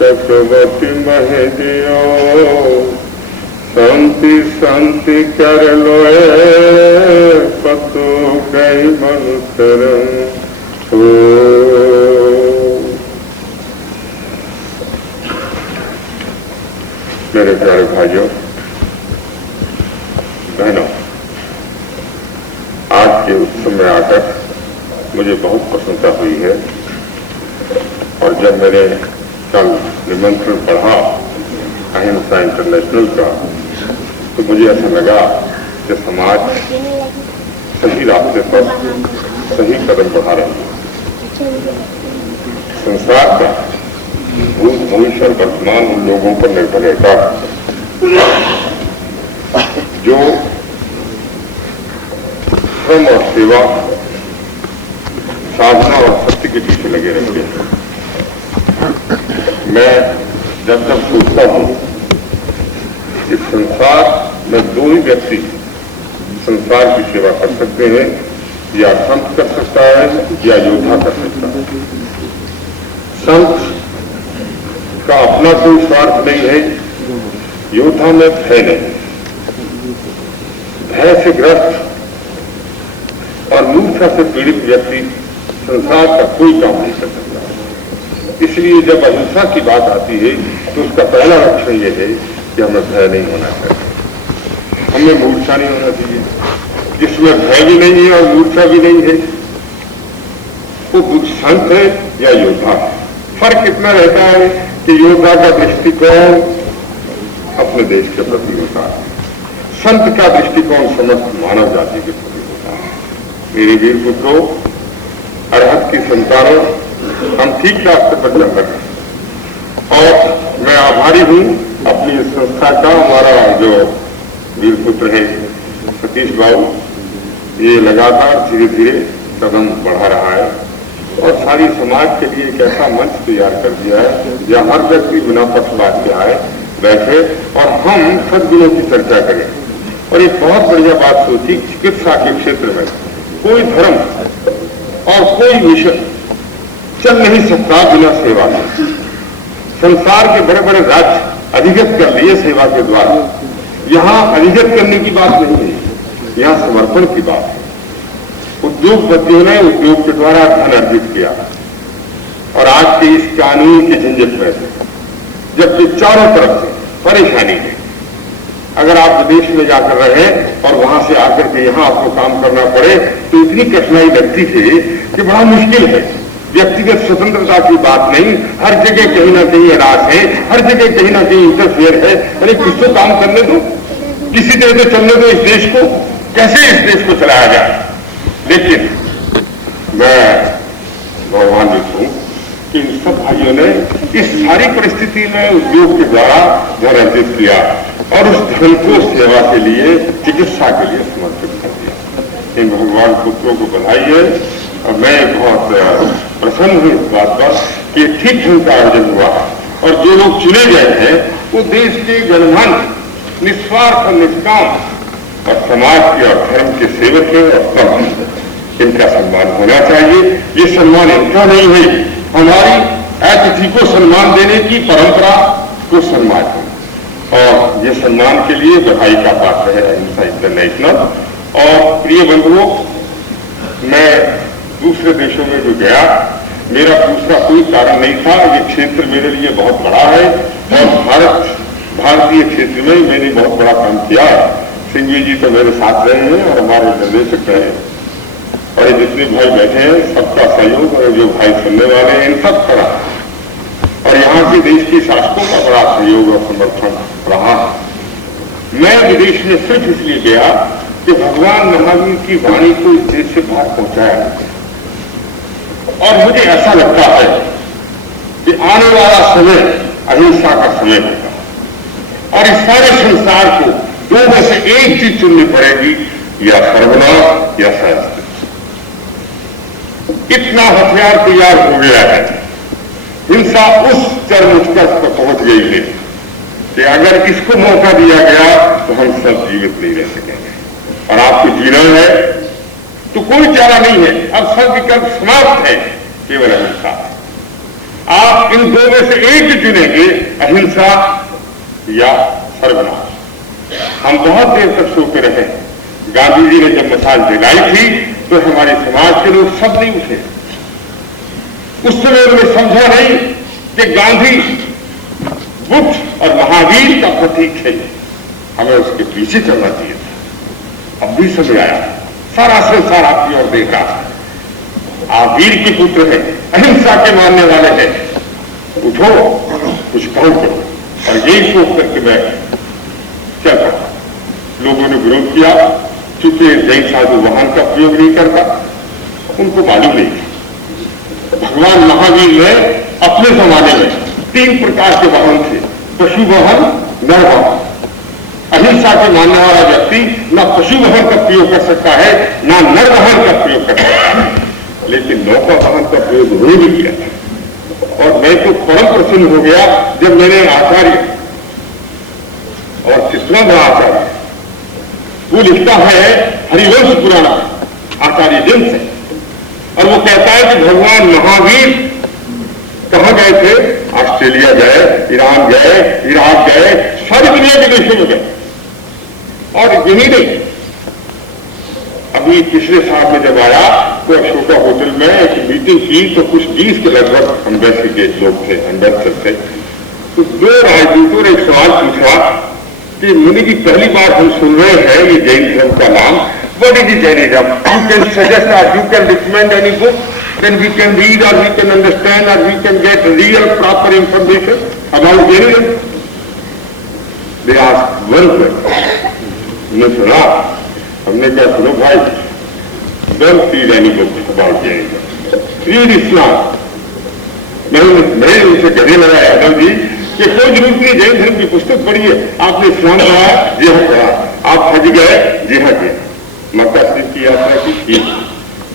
चक्रवर्ती मह दियो शांति शांति कर लोए पतो कई मन करम हो। मेरे प्यारे भाइयों बहनों, आज के उत्सव में आकर मुझे बहुत प्रसन्नता हुई है। और जब मैंने कल निमंत्रण पढ़ा अहिंसा इंटरनेशनल का, तो मुझे ऐसा लगा कि समाज सही रास्ते पर सही कदम बढ़ा रहा है। संसार का भूत भविष्य और वर्तमान उन लोगों पर निर्भर रहता है जो श्रम और सेवा, साधना और सत्य के पीछे लगे रहते हैं। मैं जब सोचता हूं कि संसार में दो ही व्यक्ति संसार की सेवा कर सकते हैं, या संत कर सकता है या योद्धा कर सकता है। संत का अपना कोई स्वार्थ नहीं है, योद्धा में भय नहीं। भय से ग्रस्त और मूर्छा से पीड़ित व्यक्ति संसार का कोई काम नहीं कर सकता। इसलिए जब अहिंसा की बात आती है तो उसका पहला लक्षण यह है कि हमें भय नहीं होना चाहिए, हमें मूर्छा नहीं होना चाहिए। जिसमें भय भी नहीं है और मूर्छा भी नहीं है वो संत है या योद्धा है। फर्क इतना रहता है कि योद्धा का दृष्टिकोण अपने देश के प्रति होता है, संत का दृष्टिकोण समस्त मानव जाति के प्रति होता है। मेरे वीर पुत्रों, अरहत की संतानों, हम ठीक रास्ते पर चल रहे हैं और मैं आभारी हूं अपनी संस्था का। हमारा जो वीर पुत्र है सतीश बाबू, ये लगातार धीरे धीरे कदम बढ़ा रहा है और सारी समाज के लिए एक ऐसा मंच तैयार कर दिया है जहां हर व्यक्ति बिना पक्षपात के आए, बैठे और हम सद्गुणों की चर्चा करें। और एक बहुत बढ़िया बात सोची, चिकित्सा के क्षेत्र में कोई धर्म और कोई मिशन चल नहीं सकता बिना सेवा के। संसार के बड़े बड़े राज्य अधिगत कर लिए सेवा के द्वारा। यहां अधिगत करने की बात नहीं है, यहां समर्पण की बात है। उद्योगपतियों ने उद्योग के द्वारा धन अर्जित किया और आज के इस कानून के झंझट में से जबकि चारों तरफ से परेशानी है, अगर आप विदेश में जाकर रहे और वहां से आकर के यहां आपको काम करना पड़े तो इतनी कठिनाई लगती है कि बड़ा मुश्किल है। व्यक्तिगत स्वतंत्रता की बात नहीं, हर जगह कहीं ना कहीं हरास है, हर जगह कहीं ना कहीं इंटरफेयर है। अरे कुछ तो काम करने दो, किसी तरह से चलने दो इस देश को। कैसे इस देश को चलाया जाए? लेकिन मैं गौरवान्वित हूं कि इन सब भाइयों ने इस सारी परिस्थिति में उद्योग के द्वारा धन अर्जित किया और उस धन को सेवा के लिए, चिकित्सा के लिए समर्पित कर दिया। इन भगवान पुत्रों को बधाई है और मैं बहुत प्रसन्न हूं इस बात पर कि ठीक ढंग का आयोजन हुआ और जो लोग चुने गए हैं वो देश के गणमान्य, निस्वार्थ और निष्काम और समाज के और धर्म के सेवक हैं और सब इनका सम्मान होना चाहिए। ये सम्मान इनका नहीं है, हमारी अतिथि को सम्मान देने की परंपरा को सम्मान है और ये सम्मान के लिए बधाई का पात्र है अहिंसा इंटरनेशनल। और प्रिय बंधुओं, मैं दूसरे देशों में जो गया, मेरा दूसरा कोई कारण नहीं था। ये क्षेत्र मेरे लिए बहुत बड़ा है और भारतीय क्षेत्र में मैंने बहुत बड़ा काम किया। सिंघवी जी तो मेरे साथ रहे हैं और हमारे निर्देशक रहे, और ये जितने भाई बैठे हैं सबका सहयोग और जो भाई सुनने वाले हैं इन सब का, और यहाँ के देश के शासकों का बड़ा सहयोग और समर्थन रहा। मैं विदेश में सिर्फ इसलिए गया कि भगवान महावीर की वाणी को इस देश से बाहर पहुंचाया और मुझे ऐसा लगता है कि आने वाला समय अहिंसा का समय होगा और इस सारे संसार को दो में से एक चीज चुननी पड़ेगी, या सर्वनाश या शास्त्र। इतना हथियार तैयार हो गया है, हिंसा उस चरम उत्कर्ष पर पहुंच गई है कि अगर इसको मौका दिया गया तो हम सब जीवित नहीं रह सकेंगे। और आपको जीना है तो कोई चारा नहीं है, अब सब विकल्प समाप्त है, केवल अहिंसा। आप इन दो में से एक चुनेंगे, अहिंसा या सर्वनाश। हम बहुत देर तक सोते रहे। गांधी जी ने जब मिसाल जलाई थी तो हमारे समाज के लोग सब नहीं उठे। उस समय उन्होंने समझा नहीं कि गांधी बुद्ध और महावीर का प्रतीक है, हमें उसके पीछे चलना चाहिए था। अब भी समय आया, सारा संसार आपकी ओर देख रहा है। आप वीर के पुत्र हैं, अहिंसा के मानने वाले हैं, उठो कुछ काम करो। और यही सोच करके मैं चल रहा। लोगों ने विरोध किया, चूंकि जैन साधु वाहन का प्रयोग नहीं करता, उनको मालूम नहीं था। भगवान महावीर ने अपने जमाने में 3 प्रकार के वाहन थे, पशु वाहन, नर वाहन। अहिंसा के मानने वाला व्यक्ति न पशु वाहन का प्रयोग कर सकता है, न नर वाहन का प्रयोग कर सकता है, लेकिन नौका वाहन का प्रयोग उन्होंने किया था। और मैं तो परम प्रसन्न हो गया जब मैंने आचार्य, और कितना बड़ा आचार्य, वो लिखता है हरिवंश पुराण आचार्य जन से, और वो कहता है कि भगवान महावीर कहां गए थे? ऑस्ट्रेलिया गए, ईरान गए, इराक गए, सारी दुनिया के देशों में गए। और यही नहीं, अभी पिछले साल में जब आया तो अशोका होटल में एक मीटिंग की तो कुछ 20 के लगभग एम्बेसी के लोग थे, एम्बेसडर थे। तो 2 राजदूतों ने एक सवाल पूछा कि मुनि जी, पहली बार हम सुन रहे हैं ये जैन धर्म का नाम, what is Jainism? You can suggest और you can recommend any book, then we can read और वी कैन अंडरस्टैंड और we can get real proper information about Jainism. They asked one question. मैं सुना, हमने कहा सुनो भाई, don't read any book about Jainism, read Islam. मैंने उनसे कहने लगा यादव जी कि कोई जरूरत नहीं, जैन धर्म की पुस्तक पढ़िए। आपने इस्लाम पढ़ा, जिहाद पढ़ा, आप हज गए, जिहाद किया, मक्का शरीफ की यात्रा की।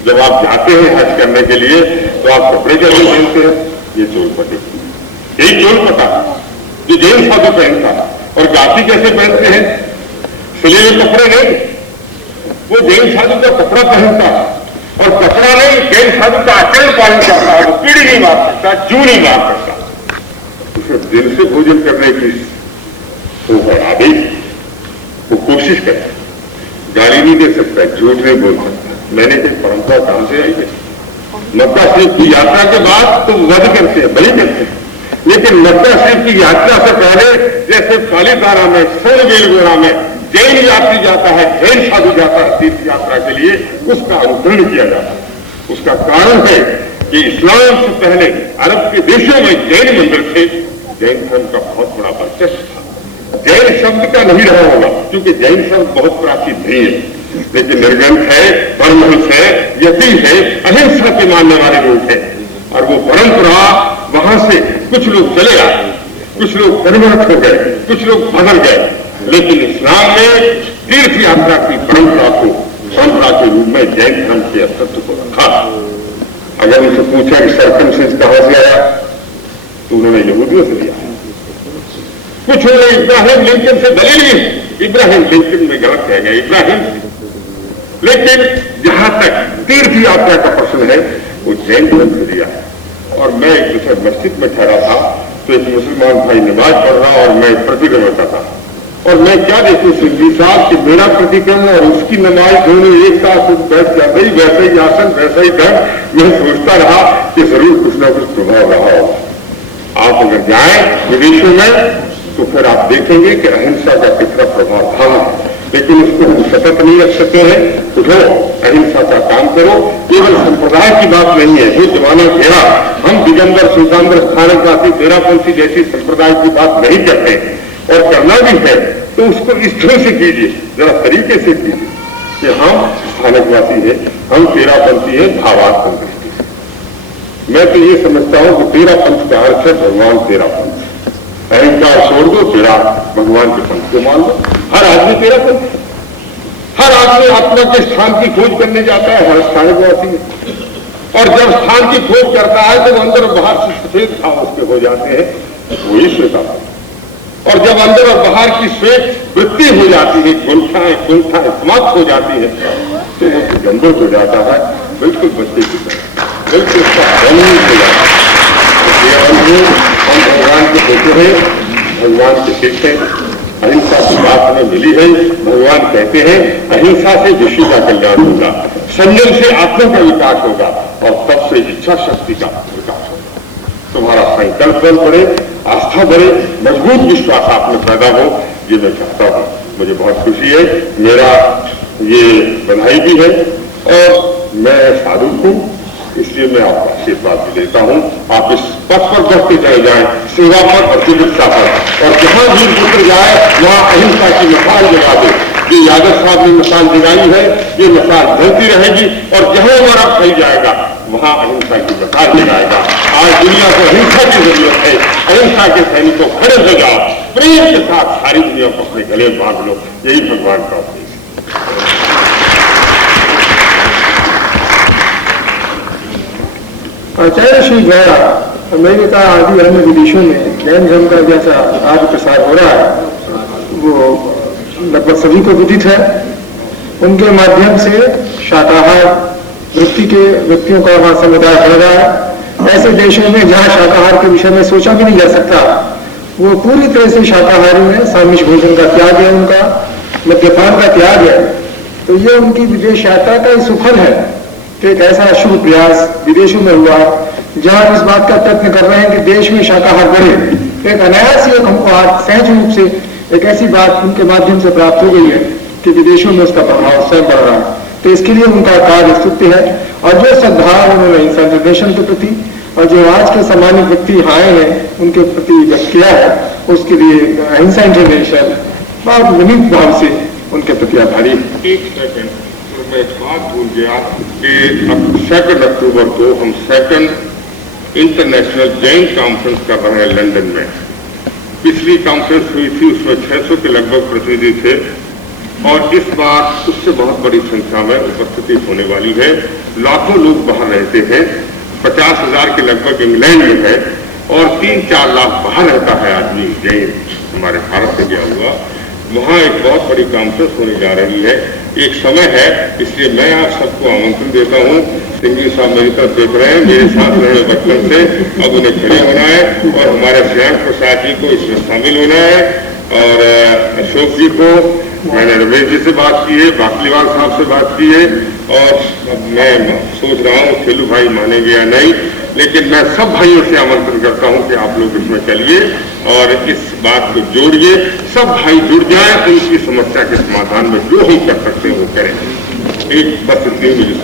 जब आप जाते हैं हज करने के लिए तो आप कपड़े कैसे पहनते हैं? ये चोलपट्टी, यही चोलपट्टा जो जैन साधु पहनता। और जाति कैसे पहनते हैं? सिले हुए कपड़े नहीं, वो जैन साधु का कपड़ा पहनता। और कपड़ा नहीं, जैन साधु का आचरण पालन करता है, वो पीढ़ी नहीं मार सकता, जू नहीं मार सकता। उसे दिल से भोजन करने की वो है आदेश, वो कोशिश करे, गाली नहीं दे सकता, झूठ नहीं बोल सकता। मैंने कोई परंपरा कहां से आई है? मक्का शरीफ की यात्रा के बाद तो वध करते हैं, बलि करते हैं, लेकिन मक्का शरीफ की यात्रा से पहले जैसे पालीतारा में, स्वर्ण बेलगोरा में जैन यात्री जाता है, जैन साधु जाता है तीर्थ यात्रा के लिए, उसका अनुकरण किया जाता है। उसका कारण है कि इस्लाम से पहले अरब के देशों में जैन मंदिर थे, जैन धर्म का बहुत बड़ा वर्चस्व था। जैन शब्द का नहीं रहा होगा, क्योंकि जैन शब्द बहुत प्राचीन नहीं है, लेकिन निर्ग्रंथ है, परमहंस है, यति है, अहिंसा के मानने वाले लोग हैं। और वो परंपरा वहां से कुछ लोग चले आए, कुछ लोग परिवर्तित हो गए, कुछ लोग बदल गए, लेकिन इस्लाम ने तीर्थ यात्रा की परंपरा के रूप में जैन धर्म के अस्तित्व को रखा। अगर उनसे पूछा कि सर्कमसिस कहां से आया तो उन्होंने यहूदियों से दिया। कुछ उन्होंने इब्राहिम लिंकन से दलील ली, इब्राहिम लिंकन में गलत कह गया, इब्राहिम। लेकिन जहां तक तीर्थ यात्रा का प्रश्न है वो जैन धर्म से दिया है। और मैं एक दूसरे मस्जिद में ठहरा था तो एक मुसलमान भाई नमाज पढ़ रहा और मैं प्रतिक्रमण करता था। और मैं क्या देखूं सिंधी साहब कि मेरा प्रतिक्रमण और उसकी नमाज दोनों एक साथ बैठ जाते ही, वैसा ही आसन, वैसा ही दंड। मैं सोचता रहा कि जरूर कुछ ना कुछ प्रभाव रहा होगा। आप अगर जाएं विदेशों में तो फिर आप देखेंगे कि अहिंसा का कितना प्रभाव था, लेकिन उसको हम सतत नहीं रख सकते हैं। उठो, अहिंसा का काम करो। केवल संप्रदाय की बात नहीं है, जो जमाना गया हम दिगंबर, सुल्तानगर, स्थानक जाति, तेरापंथी जैसी संप्रदाय की बात नहीं करते, और करना भी है तो उसको इस तरह से कीजिए, जरा तरीके से कीजिए कि हम स्थानकवासी हैं, हम तेरापंथी हैं, भावात्मक दृष्टि से। मैं तो ये समझता हूं कि तेरा पंथ का अर्थ है भगवान तेरा पंथ। अहंकार छोड़ दो, तेरा भगवान के पंथ को मान लो। हर आदमी तेरा पंथ, हर आदमी आत्मा के स्थान की खोज करने जाता है, हर स्थानकवासी है। और जब स्थान की खोज करता है तो अंदर बाहर से सफेद घाव उसके हो जाते हैं, वो ईश्वर का और जब अंदर और बाहर की श्वेत वृत्ति हो जाती है, कुंठाएं समाप्त हो जाती है, तो वो गंभीर हो जाता है, बिल्कुल बच्चे की तरह, बिल्कुल उसका आनंद हो जाता है। हम भगवान को देते हैं, भगवान से सीखते हैं, अहिंसा की बात हमें मिली है। भगवान कहते हैं अहिंसा से विश्व का कल्याण होगा, संयम से आत्मा का विकास होगा और तब से इच्छा शक्ति का विकास होगा। तुम्हारा संकल्प बल बढ़े, आस्था बढ़े, मजबूत विश्वास आप में पैदा हो, ये मैं चाहता हूँ। मुझे बहुत खुशी है, मेरा ये बधाई भी है और मैं साधु हूँ, इसलिए मैं आपका आशीर्वाद भी लेता हूँ। आप इस पथ पर बढ़ते चले जाएं, सेवा पर और चिकित्सा पर, और जहां वीर पुत्र जाए वहां अहिंसा की मिसाल जगा दे। ये यादव साहब ने मिसाल जगाई है, ये मिसाल जलती रहेगी और जहां हमारा फैल जाएगा वहां अहिंसा की मिसाल जगाएगा। आज दुनिया को अहिंसा की जरूरत है, अहिंसा के सैनिकों खड़े हो जाओ, प्रेम के साथ सारी दुनिया को अपने गले बांध लो, यही भगवान का उपदेश। आचार्य श्री गया अमेरिका आदि अन्य विदेशों में जैन धर्म का जैसा आज प्रसार हो रहा है वो लगभग सभी को विदित है। उनके माध्यम से शाकाहार वृत्ति के व्यक्तियों का वहां समुदाय बढ़ रहा है। ऐसे देशों में जहां शाकाहार के विषय में सोचा भी नहीं जा सकता, वो पूरी तरह से शाकाहारी है, सामिष भोजन का त्याग है, उनका मद्यपान का त्याग है। तो ये उनकी विदेश यात्रा का ही सुफल है कि एक ऐसा शुभ प्रयास विदेशों में हुआ जहां इस बात का प्रयत्न कर रहे हैं कि देश में शाकाहार बढ़े। एक अनायास ही हमको आज सहज रूप से एक ऐसी बात उनके माध्यम से प्राप्त हो गई है कि विदेशों में उसका प्रभाव स्वयं बढ़ रहा है। तो इसके लिए उनका कार्य स्तुत्य है। और जो सद्भाव उन्होंने हिंसा निर्देशन के प्रति और जो आज के सम्मानित व्यक्ति आए हैं उनके प्रति व्यक्त किया है, उसके लिए अहिंसा इंटरनेशनल बहुत विनीत भाव से उनके प्रति आभारी। एक सेकंड, मैं एक बात भूल गया कि अब 2 अक्टूबर को हम 2nd इंटरनेशनल जैन कॉन्फ्रेंस कर रहे हैं लंदन में। पिछली कॉन्फ्रेंस हुई थी, उसमें 600 के लगभग प्रतिनिधि थे और इस बार उससे बहुत बड़ी संख्या में उपस्थिति होने वाली है। लाखों लोग बाहर रहते हैं, 50,000 के लगभग इंग्लैंड में है और 3-4 लाख बाहर रहता है आदमी जैन हमारे भारत से गया हुआ। वहाँ एक बहुत बड़ी कॉन्फ्रेंस होने जा रही है, एक समय है, इसलिए मैं आप सबको आमंत्रण देता हूँ। सिंघवी साहब मेरी तरफ देख रहे हैं, मेरे साथ रहे बचपन से, अब उन्हें खड़े होना है और हमारे श्याम प्रसाद जी को इसमें शामिल होना है और अशोक जी को, मैंने रमेश जी से बात की है, बाकलीवाल साहब से बात की है और मैं सोच रहा हूँ खेलू भाई मानेंगे या नहीं, लेकिन मैं सब भाइयों से आमंत्रण करता हूं कि आप लोग इसमें चलिए और इस बात को जोड़िए, सब भाई जुड़ जाएं, उनकी समस्या के समाधान में जो हम कर सकते हैं वो करें। एक बस 3 मिनट